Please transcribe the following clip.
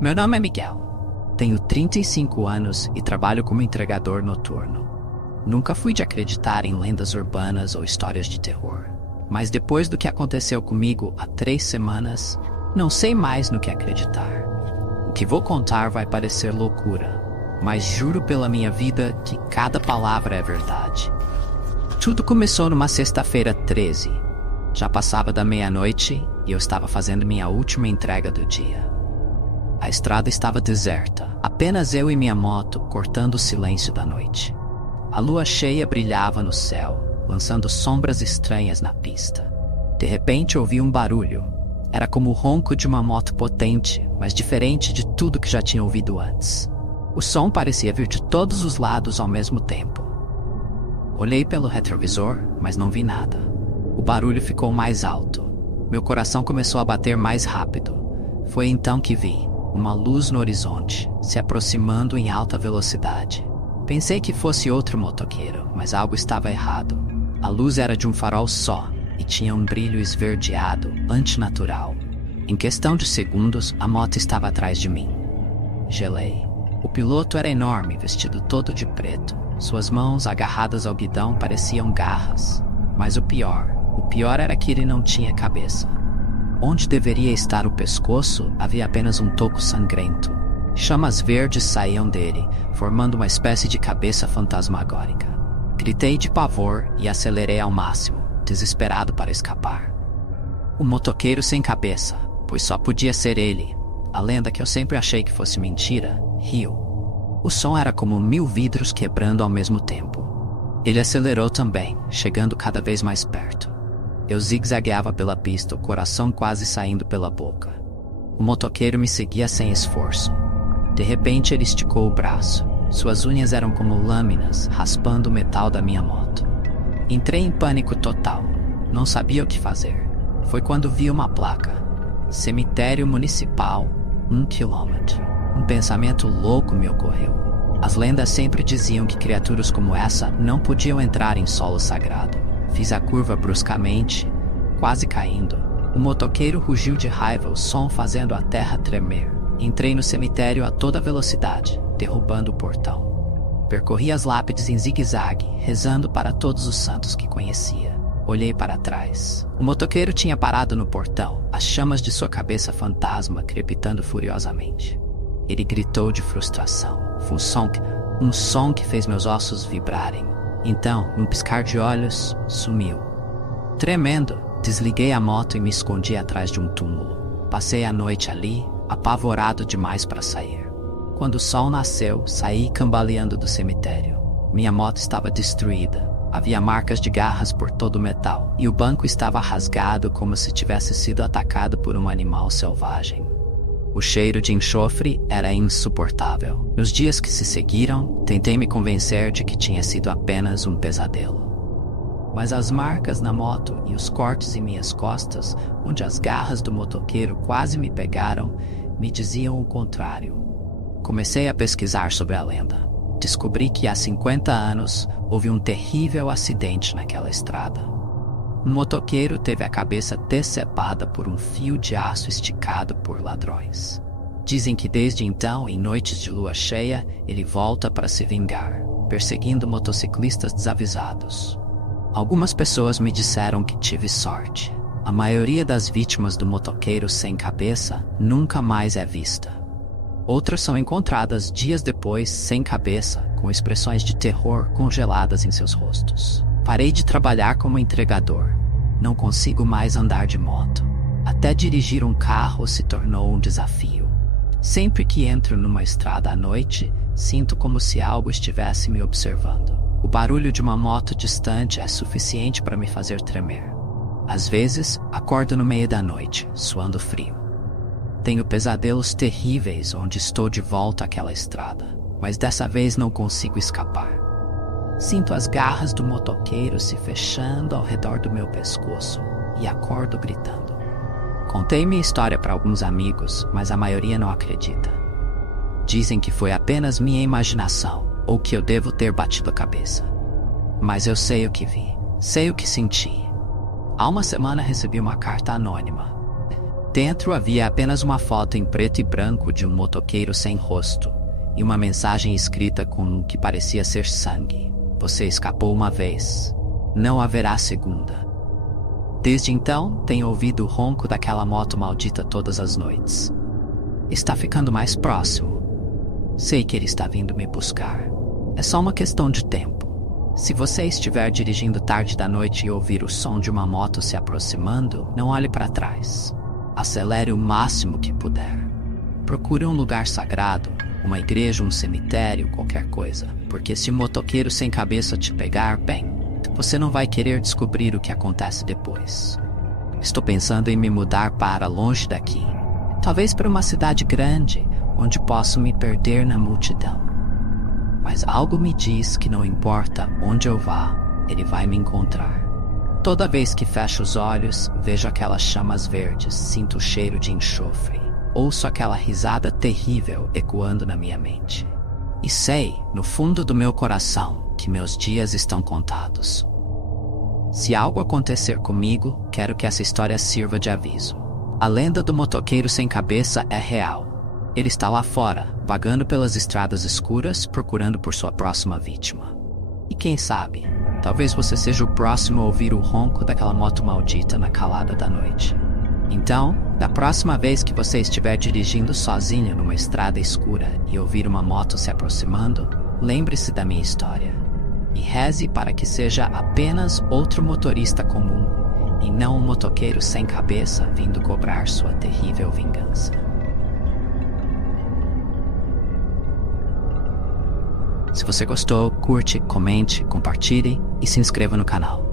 Meu nome é Miguel. Tenho 35 anos e trabalho como entregador noturno. Nunca fui de acreditar em lendas urbanas ou histórias de terror. Mas depois do que aconteceu comigo há 3 semanas, não sei mais no que acreditar. O que vou contar vai parecer loucura, mas juro pela minha vida que cada palavra é verdade. Tudo começou numa sexta-feira 13. Já passava da meia-noite e eu estava fazendo minha última entrega do dia. A estrada estava deserta, apenas eu e minha moto cortando o silêncio da noite. A lua cheia brilhava no céu, lançando sombras estranhas na pista. De repente ouvi um barulho. Era como o ronco de uma moto potente, mas diferente de tudo que já tinha ouvido antes. O som parecia vir de todos os lados ao mesmo tempo. Olhei pelo retrovisor, mas não vi nada. O barulho ficou mais alto. Meu coração começou a bater mais rápido. Foi então que vi uma luz no horizonte, se aproximando em alta velocidade. Pensei que fosse outro motoqueiro, mas algo estava errado. A luz era de um farol só e tinha um brilho esverdeado, antinatural. Em questão de segundos, a moto estava atrás de mim. Gelei. O piloto era enorme, vestido todo de preto. Suas mãos agarradas ao guidão pareciam garras. Mas o pior era que ele não tinha cabeça. Onde deveria estar o pescoço, havia apenas um toco sangrento. Chamas verdes saíam dele, formando uma espécie de cabeça fantasmagórica. Gritei de pavor e acelerei ao máximo, desesperado para escapar. O motoqueiro sem cabeça, pois só podia ser ele, a lenda que eu sempre achei que fosse mentira, riu. O som era como 1000 vidros quebrando ao mesmo tempo. Ele acelerou também, chegando cada vez mais perto. Eu zigue-zagueava pela pista, o coração quase saindo pela boca. O motoqueiro me seguia sem esforço. De repente ele esticou o braço. Suas unhas eram como lâminas, raspando o metal da minha moto. Entrei em pânico total. Não sabia o que fazer. Foi quando vi uma placa. Cemitério Municipal, 1 quilômetro. Um pensamento louco me ocorreu. As lendas sempre diziam que criaturas como essa não podiam entrar em solo sagrado. Fiz a curva bruscamente, quase caindo. O motoqueiro rugiu de raiva, o som fazendo a terra tremer. Entrei no cemitério a toda velocidade, derrubando o portão. Percorri as lápides em zigue-zague, rezando para todos os santos que conhecia. Olhei para trás. O motoqueiro tinha parado no portão, as chamas de sua cabeça fantasma crepitando furiosamente. Ele gritou de frustração. Foi um som que fez meus ossos vibrarem. Então, num piscar de olhos, sumiu. Tremendo, desliguei a moto e me escondi atrás de um túmulo. Passei a noite ali, apavorado demais para sair. Quando o sol nasceu, saí cambaleando do cemitério. Minha moto estava destruída. Havia marcas de garras por todo o metal, e o banco estava rasgado como se tivesse sido atacado por um animal selvagem. O cheiro de enxofre era insuportável. Nos dias que se seguiram, tentei me convencer de que tinha sido apenas um pesadelo. Mas as marcas na moto e os cortes em minhas costas, onde as garras do motoqueiro quase me pegaram, me diziam o contrário. Comecei a pesquisar sobre a lenda. Descobri que há 50 anos houve um terrível acidente naquela estrada. Um motoqueiro teve a cabeça decepada por um fio de aço esticado por ladrões. Dizem que desde então, em noites de lua cheia, ele volta para se vingar, perseguindo motociclistas desavisados. Algumas pessoas me disseram que tive sorte. A maioria das vítimas do motoqueiro sem cabeça nunca mais é vista. Outras são encontradas dias depois sem cabeça, com expressões de terror congeladas em seus rostos. Parei de trabalhar como entregador. Não consigo mais andar de moto. Até dirigir um carro se tornou um desafio. Sempre que entro numa estrada à noite, sinto como se algo estivesse me observando. O barulho de uma moto distante é suficiente para me fazer tremer. Às vezes, acordo no meio da noite, suando frio. Tenho pesadelos terríveis onde estou de volta àquela estrada, mas dessa vez não consigo escapar. Sinto as garras do motoqueiro se fechando ao redor do meu pescoço e acordo gritando. Contei minha história para alguns amigos, mas a maioria não acredita. Dizem que foi apenas minha imaginação ou que eu devo ter batido a cabeça. Mas eu sei o que vi, sei o que senti. Há uma semana recebi uma carta anônima. Dentro havia apenas uma foto em preto e branco de um motoqueiro sem rosto e uma mensagem escrita com o que parecia ser sangue. Você escapou uma vez. Não haverá segunda. Desde então, tenho ouvido o ronco daquela moto maldita todas as noites. Está ficando mais próximo. Sei que ele está vindo me buscar. É só uma questão de tempo. Se você estiver dirigindo tarde da noite e ouvir o som de uma moto se aproximando, não olhe para trás. Acelere o máximo que puder. Procure um lugar sagrado, uma igreja, um cemitério, qualquer coisa. Porque se o motoqueiro sem cabeça te pegar, bem, você não vai querer descobrir o que acontece depois. Estou pensando em me mudar para longe daqui. Talvez para uma cidade grande, onde posso me perder na multidão. Mas algo me diz que não importa onde eu vá, ele vai me encontrar. Toda vez que fecho os olhos, vejo aquelas chamas verdes, sinto o cheiro de enxofre. Ouço aquela risada terrível ecoando na minha mente. E sei, no fundo do meu coração, que meus dias estão contados. Se algo acontecer comigo, quero que essa história sirva de aviso. A lenda do motoqueiro sem cabeça é real. Ele está lá fora, vagando pelas estradas escuras, procurando por sua próxima vítima. E quem sabe, talvez você seja o próximo a ouvir o ronco daquela moto maldita na calada da noite. Então, da próxima vez que você estiver dirigindo sozinho numa estrada escura e ouvir uma moto se aproximando, lembre-se da minha história. E reze para que seja apenas outro motorista comum e não um motoqueiro sem cabeça vindo cobrar sua terrível vingança. Se você gostou, curte, comente, compartilhe e se inscreva no canal.